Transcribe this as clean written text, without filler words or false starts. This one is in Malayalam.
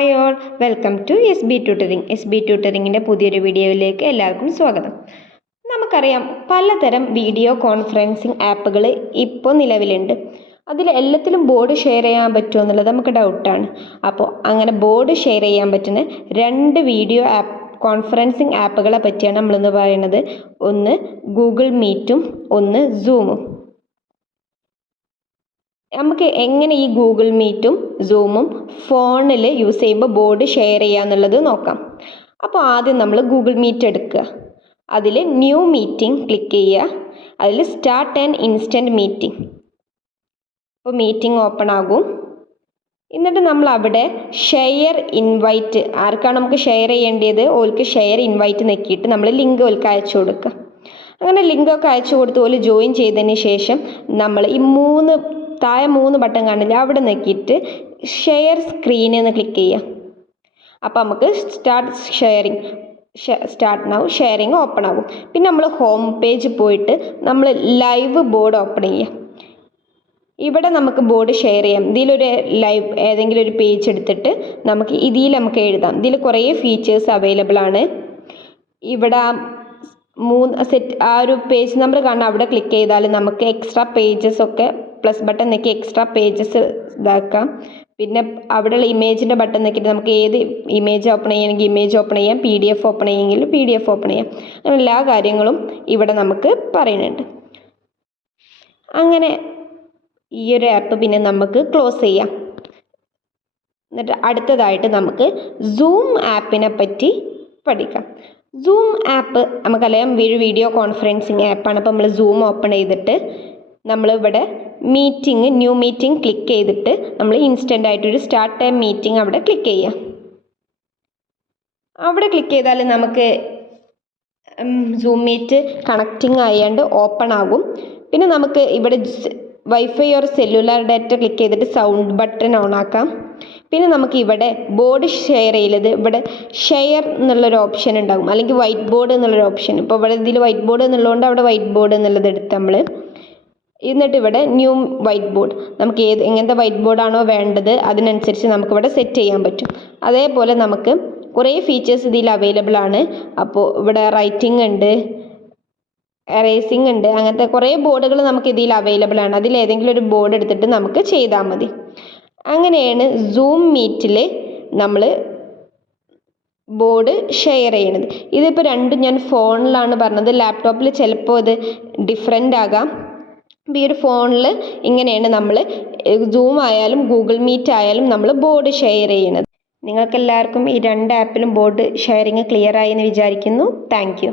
Hi all, welcome to SB tutoring. SB ട്യൂട്ടറിങ്ങിൻ്റെ പുതിയൊരു വീഡിയോയിലേക്ക് എല്ലാവർക്കും സ്വാഗതം. നമുക്കറിയാം, പലതരം വീഡിയോ കോൺഫറൻസിങ് ആപ്പുകൾ ഇപ്പോൾ നിലവിലുണ്ട്. അതിൽ എല്ലാത്തിലും ബോർഡ് ഷെയർ ചെയ്യാൻ പറ്റുമോ എന്നുള്ളത് നമുക്ക് ഡൗട്ടാണ്. അപ്പോൾ അങ്ങനെ ബോർഡ് ഷെയർ ചെയ്യാൻ പറ്റുന്ന 2 വീഡിയോ കോൺഫറൻസിങ് ആപ്പുകളെ പറ്റിയാണ് നമ്മളിന്ന് പറയുന്നത്. ഒന്ന് ഗൂഗിൾ മീറ്റും ഒന്ന് സൂമും. നമുക്ക് എങ്ങനെ ഈ ഗൂഗിൾ മീറ്റും സൂമും ഫോണിൽ യൂസ് ചെയ്യുമ്പോൾ ബോർഡ് ഷെയർ ചെയ്യുക എന്നുള്ളത് നോക്കാം. അപ്പോൾ ആദ്യം നമ്മൾ ഗൂഗിൾ മീറ്റ് എടുക്കുക. അതിൽ ന്യൂ മീറ്റിംഗ് ക്ലിക്ക് ചെയ്യുക. അതിൽ സ്റ്റാർട്ട് ആൻഡ് ഇൻസ്റ്റൻറ്റ് മീറ്റിംഗ്. അപ്പോൾ മീറ്റിംഗ് ഓപ്പൺ ആകും. എന്നിട്ട് നമ്മൾ അവിടെ ഷെയർ ഇൻവൈറ്റ്, ആർക്കാണ് നമുക്ക് ഷെയർ ചെയ്യേണ്ടത് ഓൾക്ക് ഷെയർ ഇൻവൈറ്റ് നെക്കിയിട്ട് നമ്മൾ ലിങ്ക് ഓൾക്ക് അയച്ചു കൊടുക്കുക. അങ്ങനെ ലിങ്കൊക്കെ അയച്ചു കൊടുത്ത് ഓല് ജോയിൻ ചെയ്തതിന് ശേഷം നമ്മൾ ഈ താഴെ 3 ബട്ടൺ കാണില്ല, അവിടെ നോക്കിയിട്ട് ഷെയർ സ്ക്രീൻ എന്ന് ക്ലിക്ക് ചെയ്യുക. അപ്പോൾ നമുക്ക് സ്റ്റാർട്ട് നൗ ഷെയറിങ് ഓപ്പൺ ആകും. പിന്നെ നമ്മൾ ഹോം പേജ് പോയിട്ട് നമ്മൾ ലൈവ് ബോർഡ് ഓപ്പൺ ചെയ്യുക. ഇവിടെ നമുക്ക് ബോർഡ് ഷെയർ ചെയ്യാം. ഇതിലൊരു ഏതെങ്കിലും ഒരു പേജ് എടുത്തിട്ട് നമുക്ക് എഴുതാം. ഇതിൽ കുറേ ഫീച്ചേഴ്സ് അവൈലബിൾ ആണ്. ഇവിടെ ആ ഒരു പേജ് നമ്പർ കാണാം, അവിടെ ക്ലിക്ക് ചെയ്താൽ നമുക്ക് എക്സ്ട്രാ പേജസ് ഒക്കെ പ്ലസ് ബട്ടൺ നെക്കി എക്സ്ട്രാ പേജസ് ഇതാക്കാം. പിന്നെ അവിടെയുള്ള ഇമേജിൻ്റെ ബട്ടൺ നെക്കിയിട്ട് നമുക്ക് ഏത് ഇമേജ് ഓപ്പൺ ചെയ്യണമെങ്കിൽ ഇമേജ് ഓപ്പൺ ചെയ്യാം, PDF ഓപ്പൺ ചെയ്യെങ്കിൽ PDF ഓപ്പൺ ചെയ്യാം. അങ്ങനെ എല്ലാ കാര്യങ്ങളും ഇവിടെ നമുക്ക് പറയുന്നുണ്ട്. അങ്ങനെ ഈ ഒരു ആപ്പ് പിന്നെ നമുക്ക് ക്ലോസ് ചെയ്യാം. എന്നിട്ട് അടുത്തതായിട്ട് നമുക്ക് സൂം ആപ്പിനെ പറ്റി പഠിക്കാം. സൂം ആപ്പ് നമുക്കറിയാം ഒരു വീഡിയോ കോൺഫറൻസിങ് ആപ്പാണ്. അപ്പോൾ നമ്മൾ സൂം ഓപ്പൺ ചെയ്തിട്ട് നമ്മളിവിടെ ന്യൂ മീറ്റിംഗ് ക്ലിക്ക് ചെയ്തിട്ട് നമ്മൾ ഇൻസ്റ്റൻ്റ് ആയിട്ടൊരു സ്റ്റാർട്ട് ടൈം മീറ്റിംഗ് അവിടെ ക്ലിക്ക് ചെയ്യാം. അവിടെ ക്ലിക്ക് ചെയ്താൽ നമുക്ക് സൂം മീറ്റ് കണക്റ്റിംഗ് ആയാണ്ട് ഓപ്പൺ ആകും. പിന്നെ നമുക്ക് ഇവിടെ wifi or cellular data click ചെയ്തിട്ട് സൗണ്ട് ബട്ടൺ ഓൺ ആക്കാം. പിന്നെ നമുക്ക് ഇവിടെ ബോർഡ് ഷെയർ ചെയ്യുന്നത് ഇവിടെ ഷെയർ എന്നുള്ളൊരു ഓപ്ഷൻ ഉണ്ടാകും, അല്ലെങ്കിൽ വൈറ്റ് ബോർഡ് എന്നുള്ളൊരു ഓപ്ഷൻ. ഇപ്പോൾ ഇവിടെ ഇതിൽ വൈറ്റ് ബോർഡ് എന്നുള്ളതുകൊണ്ട് അവിടെ വൈറ്റ് ബോർഡ് എന്നുള്ളത് എടുത്ത് നമ്മൾ എന്നിട്ട് ഇവിടെ ന്യൂ വൈറ്റ് ബോർഡ്, നമുക്ക് എങ്ങനത്തെ വൈറ്റ് ബോർഡാണോ വേണ്ടത് അതിനനുസരിച്ച് നമുക്കിവിടെ സെറ്റ് ചെയ്യാൻ പറ്റും. അതേപോലെ നമുക്ക് കുറേ ഫീച്ചേഴ്സ് ഇതിൽ അവൈലബിൾ ആണ്. അപ്പോൾ ഇവിടെ റൈറ്റിംഗ് ഉണ്ട്, എറേസിംഗ് ഉണ്ട്, അങ്ങനത്തെ കുറേ ബോർഡുകൾ നമുക്ക് ഇതിൽ അവൈലബിൾ ആണ്. അതിൽ ഏതെങ്കിലും ഒരു ബോർഡ് എടുത്തിട്ട് നമുക്ക് ചെയ്താൽ മതി. അങ്ങനെയാണ് സൂം മീറ്റിൽ നമ്മൾ ബോർഡ് ഷെയർ ചെയ്യണത്. ഇതിപ്പോൾ രണ്ടും ഞാൻ ഫോണിലാണ് പറഞ്ഞത്, ലാപ്ടോപ്പിൽ ചിലപ്പോൾ ഇത് ഡിഫറെൻ്റ് ആകാം. ഈ ഒരു ഫോണിൽ ഇങ്ങനെയാണ് നമ്മൾ സൂം ആയാലും ഗൂഗിൾ മീറ്റ് ആയാലും നമ്മൾ ബോർഡ് ഷെയർ ചെയ്യണത്. നിങ്ങൾക്കെല്ലാവർക്കും ഈ 2 ആപ്പിലും ബോർഡ് ഷെയറിങ് ക്ലിയർ ആയി എന്ന് വിചാരിക്കുന്നു. Thank you.